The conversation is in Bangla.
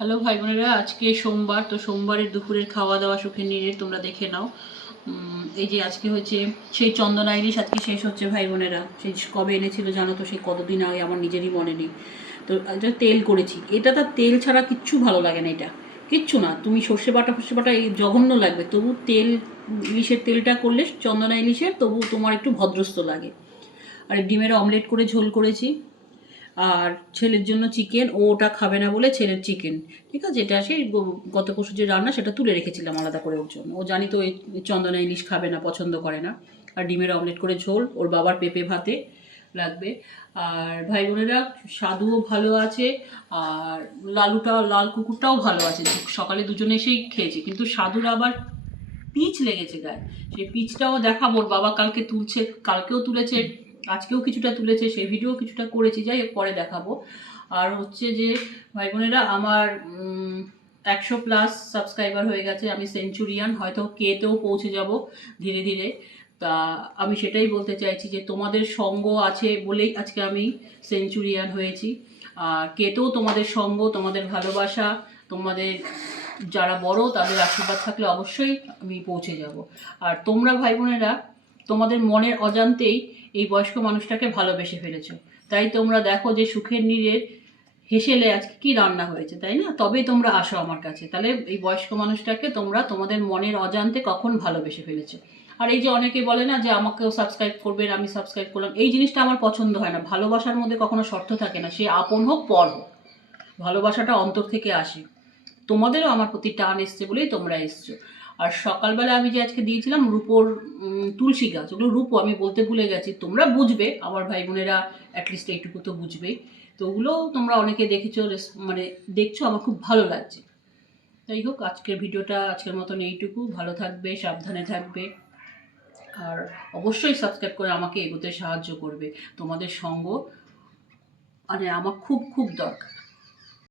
হ্যালো ভাই বোনেরা, আজকে সোমবার। তো সোমবারের দুপুরের খাওয়া দাওয়া সুখের নীড়ের তোমরা দেখে নাও। এই যে আজকে হচ্ছে সেই চন্দনা ইলিশ আজকে শেষ হচ্ছে ভাই বোনেরা। সেই কবে এনেছিল জানো তো, সেই কতদিন আগে আমার নিজেরই মনে নেই। তো এটা তেল করেছি, এটা তার তেল ছাড়া কিচ্ছু ভালো লাগে না, এটা কিচ্ছু না। তুমি সর্ষে বাটা ফর্ষে বাটা এই জঘন্য লাগবে, তবু তেল ইলিশের তেলটা করলে চন্দনা ইলিশের তবু তোমার একটু ভদ্রস্ত লাগে। আর ডিমের অমলেট করে ঝোল করেছি। আর ছেলের জন্য চিকেন, ও ওটা খাবে না বলে ছেলের চিকেন, ঠিক আছে, এটা সেই গত পরশু যে রান্না সেটা তুলে রেখেছিলাম আলাদা করে ওর জন্য। ও জানি তো এই চন্দনা ইলিশ খাবে না, পছন্দ করে না। আর ডিমের অমলেট করে ঝোল, ওর বাবার পেঁপে ভাতে লাগবে। আর ভাই বোনেরা, সাধুও ভালো আছে, আর লাল কুকুরটাও ভালো আছে। সকালে দুজনে এসেই খেয়েছি, কিন্তু সাধুর আবার পিচ লেগেছে গায়ে। সেই পিচটাও দেখাবো, ওর বাবা কালকে তুলছে, কালকেও তুলেছে, আজকেও কিছুটা তুলেছে, সেই ভিডিও কিছুটা করেছি, যাই হোক পরে দেখাবো। আর হচ্ছে যে ভাই বোনেরা, আমার 100+ সাবস্ক্রাইবার হয়ে গেছে, আমি সেঞ্চুরিয়ান, হয়তো কেতেও পৌঁছে যাব ধীরে ধীরে। তা আমি সেটাই বলতে চাইছি যে তোমাদের সঙ্গ আছে বলেই আজকে আমি সেঞ্চুরিয়ান হয়েছি। আর কেতেও তোমাদের সঙ্গ, তোমাদের ভালোবাসা, তোমাদের যারা বড় তাদের আশীর্বাদ থাকলে অবশ্যই আমি পৌঁছে যাব। আর তোমরা ভাই বোনেরা, তোমাদের মনের অজান্তেই এই বয়স্ক মানুষটাকে ভালোবেসে ফেলেছো। তাই তোমরা দেখো যে সুখের নীড়ের হেসেলে আজকে কি রান্না হয়েছে, তাই না? তবেই তোমরা আসো আমার কাছে। তাহলে এই বয়স্ক মানুষটাকে তোমরা তোমাদের মনের অজান্তে কখন ভালোবেসে ফেলেছো। আর এই যে অনেকে বলে না যে আমাকেও সাবস্ক্রাইব করবেন, আমি সাবস্ক্রাইব করলাম, এই জিনিসটা আমার পছন্দ হয় না। ভালোবাসার মধ্যে কখনো শর্ত থাকে না, সে আপন হোক পর হোক, ভালোবাসাটা অন্তর থেকে আসে। তোমাদেরও আমার প্রতি টান এসছে বলেই তোমরা এসছো। আর সকালবেলা আমি যে আজকে দিয়েছিলাম রূপোর তুলসী গাছ, ওগুলো রূপো আমি বলতে ভুলে গেছি, তোমরা বুঝবে, আমার ভাই বোনেরা অ্যাটলিস্ট এইটুকু তো বুঝবেই। তো ওগুলো তোমরা অনেকে দেখেছো, মানে দেখছো, আমার খুব ভালো লাগছে। যাই হোক, আজকের ভিডিওটা আজকের মতন এইটুকু। ভালো থাকবে, সাবধানে থাকবে, আর অবশ্যই সাবস্ক্রাইব করে আমাকে এগোতে সাহায্য করবে। তোমাদের সঙ্গ মানে আমার খুব খুব দরকার।